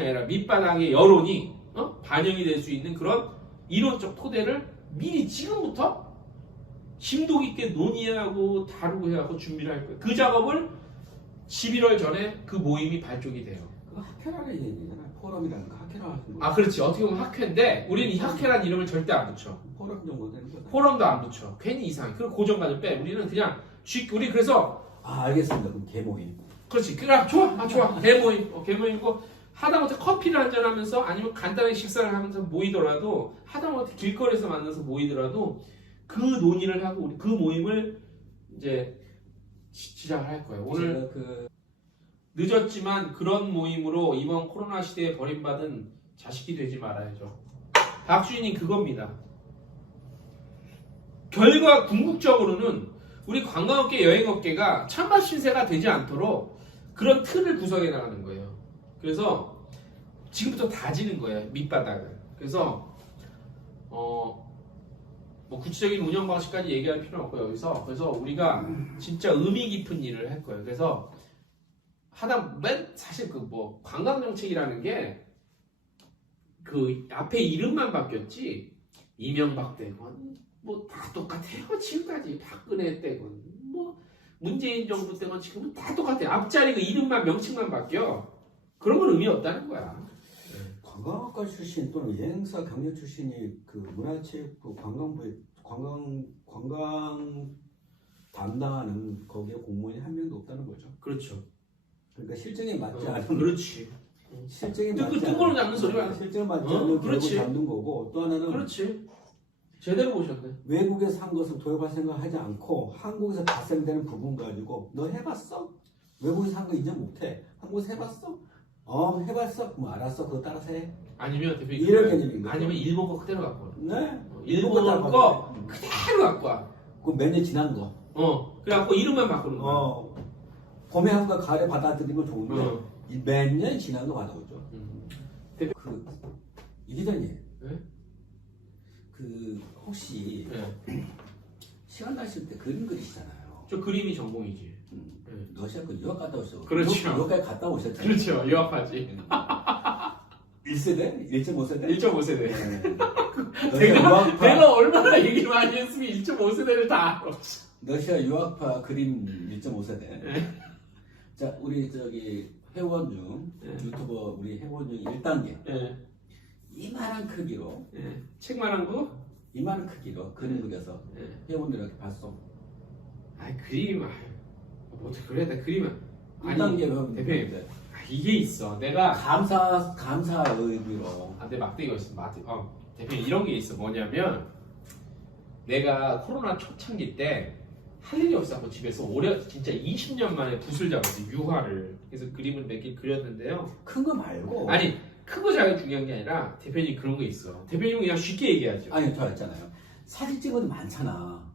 아니라 밑바닥의 여론이 반영이 될 수 있는 그런 이론적 토대를 미리 지금부터 심도 깊게 논의하고 다루고 해갖고 준비를 할 거예요. 그 작업을 11월 전에 그 모임이 발족이 돼요. 그거 학회라는 얘기잖아요. 포럼이라는 거 학회라 하는 거. 아 그렇지. 어떻게 보면 학회인데 우리는 이 학회란 이름을 절대 안 붙여. 포럼 정도 되는 거죠. 포럼도 안 붙여. 괜히 이상해. 그리고 고정관을 빼. 우리는 그냥 우리 그래서 알겠습니다. 그럼 개모임. 그렇지. 그래 좋아. 대모임. 개모임이고 하다못해 커피를 한잔 하면서 아니면 간단하게 식사를 하면서 모이더라도 하다못해 길거리에서 만나서 모이더라도 그 논의를 하고 우리 그 모임을 이제 시작을 할 거예요. 오늘 늦었지만 그런 모임으로 이번 코로나 시대에 버림받은 자식이 되지 말아야죠. 박주인이 그겁니다. 결과 궁극적으로는 우리 관광업계, 여행업계가 찬밥 신세가 되지 않도록 그런 틀을 구성해 나가는 거예요. 그래서 지금부터 다지는 거예요. 밑바닥을. 그래서 뭐 구체적인 운영 방식까지 얘기할 필요는 없고 여기서 그래서 우리가 진짜 의미 깊은 일을 할 거예요. 그래서 사실 그 뭐 관광 정책이라는 게 그 앞에 이름만 바뀌었지 이명박 때건 뭐 다 똑같아요. 지금까지 박근혜 때건 뭐 문재인 정부 때건 지금은 다 똑같아요. 앞자리 그 이름만 명칭만 바뀌어. 그런 건 의미 없다는 거야. 관광학과 출신 또는 여행사 경력 출신이 그 문화체육부 관광부에 관광 담당하는 거기에 공무원이 한 명도 없다는 거죠. 그렇죠. 그러니까 실정에 맞지 않은 그렇지. 실정에 맞지 뜬구름 잡는 소리가 실정에 맞지 않는 결국 그렇지. 잡는 거고 또 하나는 그렇지. 제대로 보셨네. 외국에서 산 것을 도입할 생각하지 않고 한국에서 발생되는 부분 가지고 너 해봤어? 외국에서 산 거 인정 못해. 한국에서 해봤어? 해봤어? 그럼 알았어. 그거 따라서 해. 아니면 대표님 이런 개념인 거죠. 아니면 일본 거 그대로 갖고 와. 네. 일본 거 그대로 갖고 와. 그 몇 년 지난 거. 그래갖고 이름만 바꾸는 거야. 봄에 한번 가을에 받아들이면 좋은데 몇 년 지난 거 받아오죠. 이 기자님. 네? 혹시 네. 시간 나실 때 그림 그리시잖아요. 저 그림이 전공이지. 러시아 그 유학 갔다 오셨죠? 그렇죠. 유학까지 갔다 오셨죠? 그렇죠. 유학하지. 1세대? 1.5세대? 1.5세대. 네. 내가 얼마나 얘기 많이 했으면 1.5세대를 다 알아. 러시아 유학파 그림 1.5세대. 네. 자, 우리 저기 회원 중 유튜버 우리 회원 중 1단계. 네. 이만한 크기로 책만한 거? 이만한 크기로 그림 그려서 회원들 이렇게 봤어. 그림 어떻게 그래? 나 그림은 1단계 회원 대표님 이게 있어. 내가 감사 의미로. 내 막대기가 있어. 대표님 이런 게 있어. 뭐냐면 내가 코로나 초창기 때 할 일이 없었고 집에서 진짜 20년 만에 붓을 잡았어. 유화를. 그래서 그림을 몇 개 그렸는데요. 큰 거 말고. 아니 큰 거 작은 중요한 게 아니라 대표님 그런 거 있어. 대표님은 그냥 쉽게 얘기하죠. 아니 저 있잖아요. 사진 찍어도 많잖아.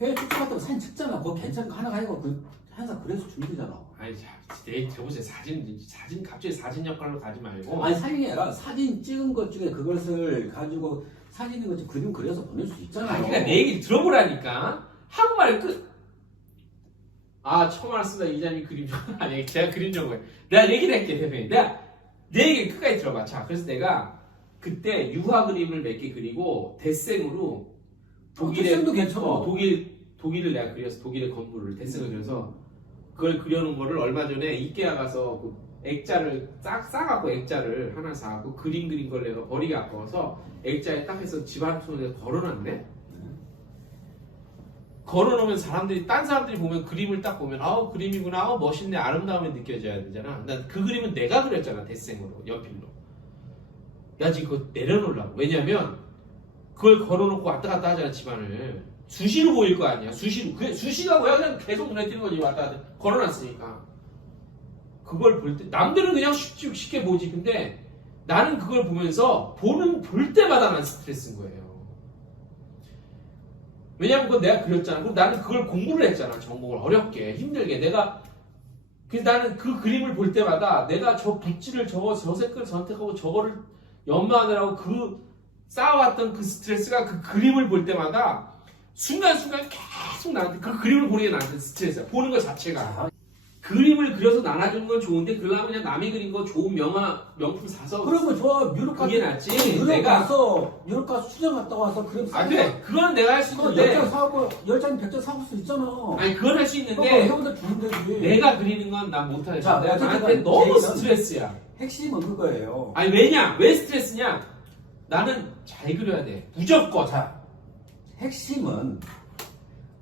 회에 쫓아갔다고 사진 찍잖아. 그거 괜찮은 거 하나 가지고 항상 그래서 주면 되잖아. 아니 내일 들어보세요. 사진 갑자기 사진 역할로 가지 말고. 아니 사진이 아니라 사진 찍은 것 중에 그것을 가지고 사진 있는 것 중에 그림 그려서 보낼 수 있잖아요. 그러니까 내 얘기 들어보라니까. 한국말 처음 알았습니다. 이자님 그림 아니 제가 그림 전공해. 내가 얘기를 할게 대표님. 내가 내 얘기 끝까지 들어봐. 자, 그래서 내가 그때 유화 그림을 몇 개 그리고 데생으로 데생도 괜찮아. 독일을 내가 그려서 독일의 건물을 데생을 그려서 그걸 그려놓은 거를 얼마 전에 이케아 가서 그 액자를 싸갖고 액자를 하나 사갖고 그림 그린 걸 내가 버리기 아까워서 액자에 딱 해서 집 앞에 걸어놨네. 걸어놓으면 딴 사람들이 보면 그림을 딱 보면 그림이구나, 멋있네, 아름다움이 느껴져야 되잖아. 난 그 그림은 내가 그렸잖아, 데생으로, 연필로. 야 지금 그거 내려놓으려고. 왜냐면 그걸 걸어놓고 왔다 갔다 하잖아, 집안을. 수시로 보일 거 아니야, 수시로. 수시가 뭐야? 그냥 계속 눈에 띄는 거지, 왔다 갔다. 걸어놨으니까. 그걸 볼 때, 남들은 그냥 쉽게 보지. 근데 나는 그걸 보면서 볼 때마다 난 스트레스인 거예요. 왜냐면 그건 내가 그렸잖아. 그럼 나는 그걸 공부를 했잖아. 전공을 어렵게 힘들게. 그래서 나는 그 그림을 볼 때마다 내가 저 붓질을 저 색깔을 선택하고 저거를 연마하느라고 쌓아왔던 그 스트레스가 그 그림을 볼 때마다 순간순간 계속 나한테 그 그림을 보는 게 나한테 스트레스야. 보는 것 자체가. 그림을 그려서 나눠주는 건 좋은데 그러려면 그냥 남이 그린 거 좋은 명품 사서 그러면 좋아. 유럽 가서 그게 낫지. 유럽 내가 유럽 가서 수정 갔다 와서 그림 아 그래 그건 내가 할 수 있는데 10장 사고 10장 100장 사볼 수 있잖아. 아니 그건 할 수 있는데 형들 주면 되지. 내가 그리는 건 난 못하겠어. 자, 내가 어쨌든 나한테 너무 제일은- 스트레스야. 핵심은 그거예요. 아니 왜냐? 왜 스트레스냐? 나는 잘 그려야 돼. 무조건. 자, 핵심은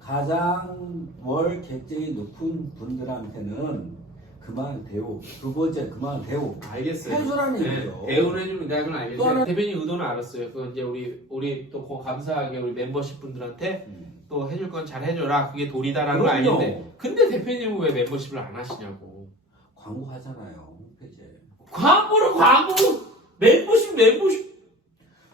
가장 월 객정이 높은 분들한테는 그만 대우. 두 번째 그만 대우. 알겠어요. 해주라는 네, 얘기죠. 대우를 해주는 건 또 알겠어요. 하나- 대표님 의도는 알았어요. 그건 이제 우리 또 감사하게 우리 멤버십 분들한테 또 해줄 건 잘 해줘라. 그게 도리다라는 걸 그럼요. 알겠는데. 근데 대표님은 왜 멤버십을 안 하시냐고. 광고 하잖아요. 홈페이지에. 광고를 멤버십.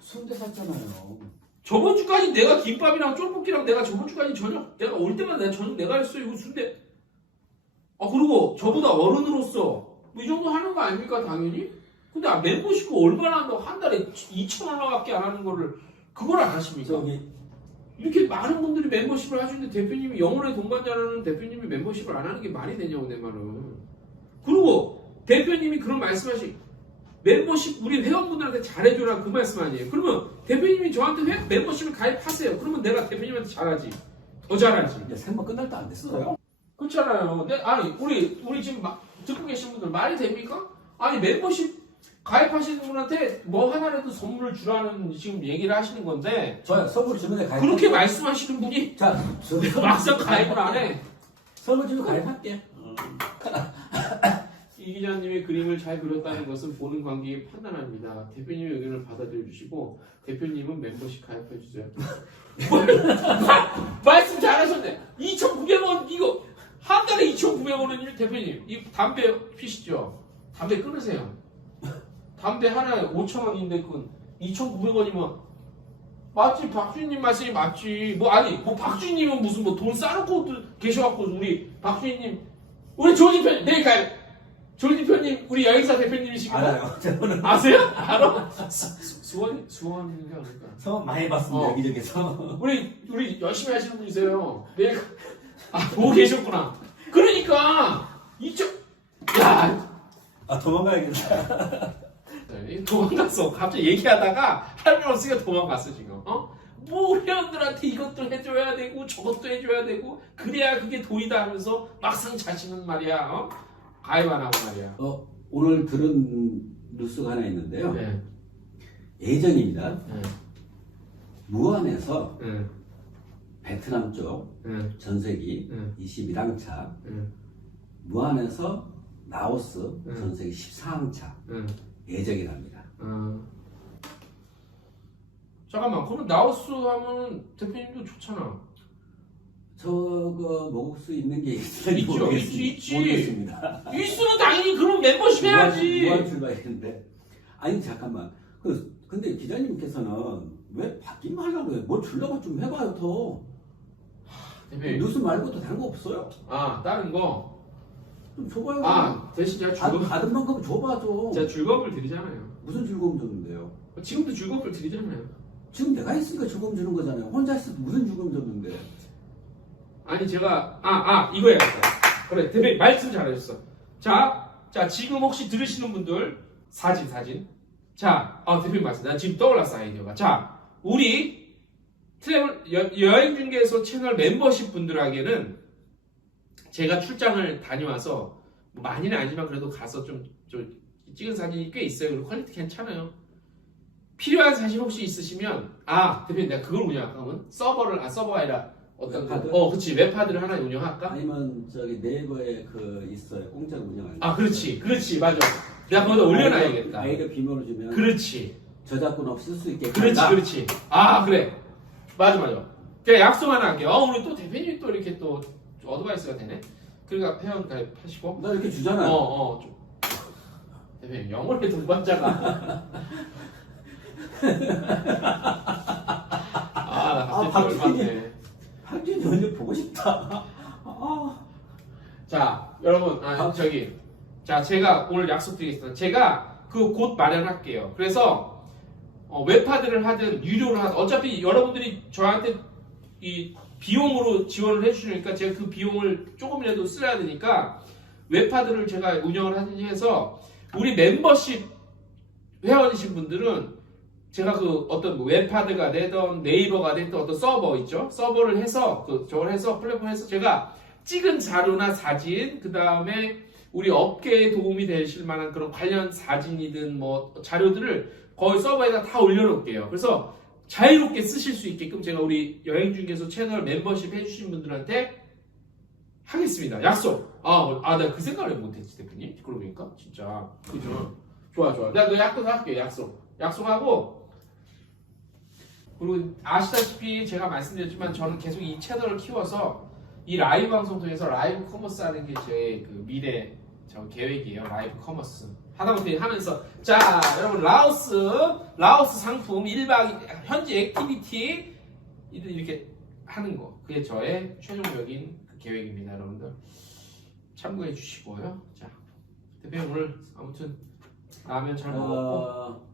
순대 샀잖아요. 저번 주까지 내가 김밥이랑 쫄볶이랑 내가 저번 주까지 저녁 내가 올 때마다 내가 저녁 내가 했어요. 이거 순대. 아 그리고 저보다 어른으로서 뭐 이 정도 하는 거 아닙니까 당연히? 근데 멤버십 그 얼마나 한 달에 2,000원밖에 안 하는 거를 그걸 안 하십니까? 저기 이렇게 많은 분들이 멤버십을 하시는데 대표님이 영혼의 동반자라는 대표님이 멤버십을 안 하는 게 말이 되냐고 내 말은. 그리고 대표님이 그런 말씀하시 멤버십 우리 회원분들한테 잘해줘라 그 말씀 아니에요. 그러면 대표님이 저한테 멤버십을 가입하세요. 그러면 내가 대표님한테 잘하지. 더 잘하지. 이제 생방 끝날 때 안 됐어요. 그렇잖아요. 근데 아니 우리 지금 듣고 계신 분들 말이 됩니까? 아니 멤버십 가입하시는 분한테 뭐 하나라도 선물을 주라는 지금 얘기를 하시는 건데 저요 선물 주문에 가입. 그렇게 말씀하시는 분이 자, 막상 가입을 안 해. 선물 주문 가입할게. 이 기자님의 그림을 잘 그렸다는 것은 보는 관객이 판단합니다. 대표님의 의견을 받아들여 주시고 대표님은 멤버십 가입해 주세요. 말씀 잘하셨네. 2,900원 이거 한 달에 2,900원은 대표님 이 담배 피시죠? 담배 끊으세요. 담배 하나에 5,000원인데 그건 2,900원이면 맞지. 박주인님 말씀이 맞지. 뭐 아니 뭐 박주인님은 무슨 뭐 돈 싸놓고 계셔갖고 우리 박주인님 우리 조지 편 내가 조지 편님 우리 여행사 대표님이시고 알아요. 저는 아세요? 알아? 수원인가 아닐까? 성원 많이 봤습니다. 어. 여기저기서. 우리 열심히 하시는 분이세요. 내가 보고 계셨구나. 그러니까 야 아 도망가야겠다. 도망갔어. 갑자기 얘기하다가 할 말 없으니까 도망갔어 지금. 뭐 회원들한테 이것도 해줘야 되고 저것도 해줘야 되고 그래야 그게 도리다 하면서 막상 자신은 말이야. 가입 안 하고 말이야. 오늘 들은 뉴스가 하나 있는데요. 네. 예정입니다. 네. 무안에서 네. 베트남 쪽 네. 전세기 네. 21항차, 네. 무안에서 라오스 네. 전세기 14항차 네. 예정이랍니다. 잠깐만, 그럼 라오스 하면 대표님도 좋잖아. 저거 먹을 수 있는 게 있을지 있죠, 모르겠습니다. 있지. 모르겠습니다. 있으면 당연히 그럼 멤버십 해야지. 무한 출발했는데 아니 잠깐만. 근데 기자님께서는 왜 받기만 하려고 해요? 뭘 주려고 좀 해봐요 더. 대표님. 뉴스 말고도 다른 거 없어요? 다른 거. 좀 줘봐요. 대신 제가 즐거움, 받은 만큼 줘봐줘. 제가 즐거움을 드리잖아요. 무슨 즐거움 줬는데요? 지금도 즐거움을 드리잖아요. 지금 내가 있으니까 즐거움 주는 거잖아요. 혼자 있을 때 무슨 즐거움 줬는데? 아니 제가 이거예요. 그래 대표님 말씀 잘하셨어. 자 지금 혹시 들으시는 분들 사진. 자 대표님 말씀. 나 지금 떠올랐어 아이디어가. 자 우리 트래블 여행 중개소 채널 멤버십 분들에게는 제가 출장을 다녀와서 뭐 많이는 아니지만 그래도 가서 좀 찍은 사진이 꽤 있어요. 그리고 퀄리티 괜찮아요. 필요한 사진 혹시 있으시면 대표님 내가 그걸 운영할까 하면 서버가 아니라 어떤 웹하드? 그치 웹하드를 하나 운영할까? 아니면 저기 네이버에 있어요. 공짜로 운영하는. 그렇지 맞아. 내가 거기다 올려놔야겠다. 아이디어 비밀을 주면 그렇지 저작권 없이 쓸 수 있게. 그렇지. 그래 맞아. 그냥 약속 하나 할게요. 오늘 또 대표님이 또 이렇게 또 어드바이스가 되네. 그러니까 회원 가입하시고 나 이렇게 주잖아. 좀. 대표님 영혼의 동반자가 나 갑자기 박준이. 박준이 언제 보고 싶다. 자 여러분 제가 오늘 약속드리겠습니다. 제가 그 곧 마련할게요. 그래서 웹하드를 하든 유료를 하든 어차피 여러분들이 저한테 이 비용으로 지원을 해주시니까 제가 그 비용을 조금이라도 쓰려야 되니까 웹하드를 제가 운영을 하든지 해서 우리 멤버십 회원이신 분들은 제가 그 어떤 뭐 웹하드가 되던 네이버가 되던 어떤 서버 있죠? 서버를 해서 저걸 해서 플랫폼 해서 제가 찍은 자료나 사진 그 다음에 우리 업계에 도움이 되실 만한 그런 관련 사진이든 뭐 자료들을 거의 서버에다 다 올려놓을게요. 그래서 자유롭게 쓰실 수 있게끔 제가 우리 여행중개소 채널 멤버십 해주신 분들한테 하겠습니다. 약속. 나 그 생각을 못했지 대표님. 그러고 보니까 진짜 그죠? 좋아. 내가 그 약속 할게요. 약속하고 그리고 아시다시피 제가 말씀드렸지만 저는 계속 이 채널을 키워서 이 라이브 방송 통해서 라이브 커머스 하는 게 제 그 미래 저 계획이에요. 라이브 커머스 하다못해 하면서 자 여러분 라오스 상품 1박 현지 액티비티 이렇게 하는 거 그게 저의 최종적인 그 계획입니다. 여러분들 참고해 주시고요. 자 대표님 오늘 아무튼 라면 잘 먹었고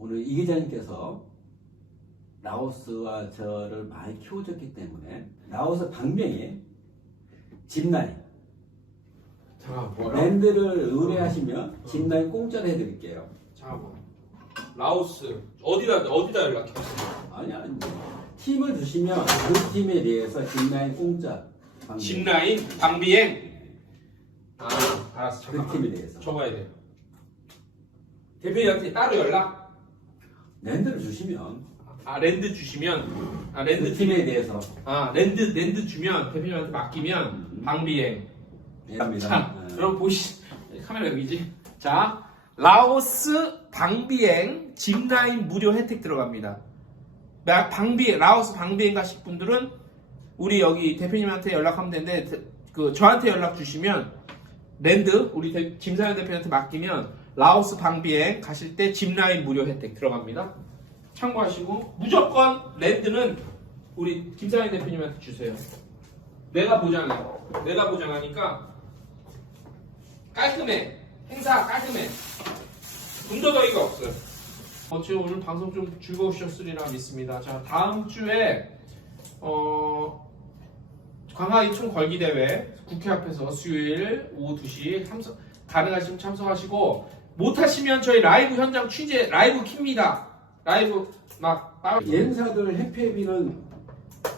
오늘 이 기자님께서 라오스와 저를 많이 키워줬기 때문에 라오스 방명에 짚라인 랜드를 의뢰하시면 짚라인 공짜로 해드릴게요. 잠깐만 라오스 어디다 연락해? 아니야 팀을 주시면 그 팀에 대해서 짚라인 공짜 방명. 짚라인 방비행 알았어. 그 팀에 대해서 적어야 돼. 대표님한테 따로 연락? 랜드를 주시면 랜드 주시면 랜드 그 팀에 대해서 랜드 주면 대표님한테 맡기면 방비행. 합니다. 자, 여러분 카메라 여기지? 자, 라오스 방비행 짚라인 무료 혜택 들어갑니다. 라오스 방비행 가실 분들은 우리 여기 대표님한테 연락하면 되는데 그 저한테 연락 주시면 랜드 우리 김사현 대표님한테 맡기면 라오스 방비행 가실 때 짚라인 무료 혜택 들어갑니다. 참고하시고 무조건 랜드는 우리 김사현 대표님한테 주세요. 내가 보장하니까 깔끔해. 행사 깔끔해. 군더더기가 없어요. 지금 오늘 방송 좀 즐거우셨으리라 믿습니다. 자 다음 주에 광화이 총 걸기 대회 국회 앞에서 수요일 오후 2시 가능하시면 참석하시고 못하시면 저희 라이브 현장 취재 라이브 킵니다. 라이브 막 여행사들 해피비는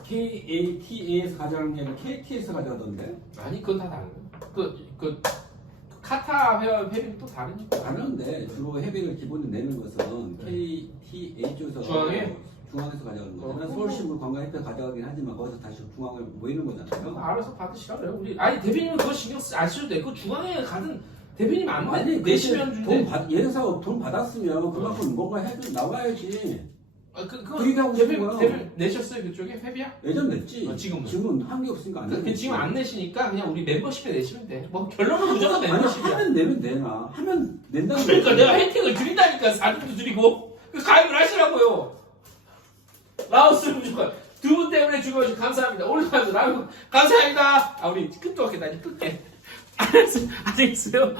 KATA에서 가져가는 게 아니라 KT에서 가져가던데? 아니 그건 다 다르요. 그 카타 회비는 또 다르니까. 다른데 주로 해비를 기본으로 내는 것은 KTA 쪽에서 중앙에서 가져가는 거잖아요. 서울신문 관광협회 가져가긴 하지만 거기서 다시 중앙을 모이는 거잖아요. 알아서 받으시라고요. 우리 대표님은 그거 신경 안 쓰셔도 돼. 그 중앙에 가든 대표님 안 내시면 준대. 여행사가 돈 받았으면 그만큼 뭔가 해도 나와야지. 그거 얘기하고 싶은 거야. 대표 내셨어요 그쪽에 회비야? 예전 냈지. 지금은 한 게 없으니까 안 내. 지금 안 내시니까 그냥 우리 멤버십에 내시면 돼. 뭐 결론은 무조건 멤버십이야. 하면 내면 되나? 하면 낸다는 그러니까 거지. 내가 혜택을 드린다니까 사진도 드리고 가입을 하시라고요. 라오스 무조건 두 분 때문에 즐거우신 감사합니다. 올라가서 라이브 감사합니다. 우리 끝도 없겠다. 이제 끝게. 알겠어요.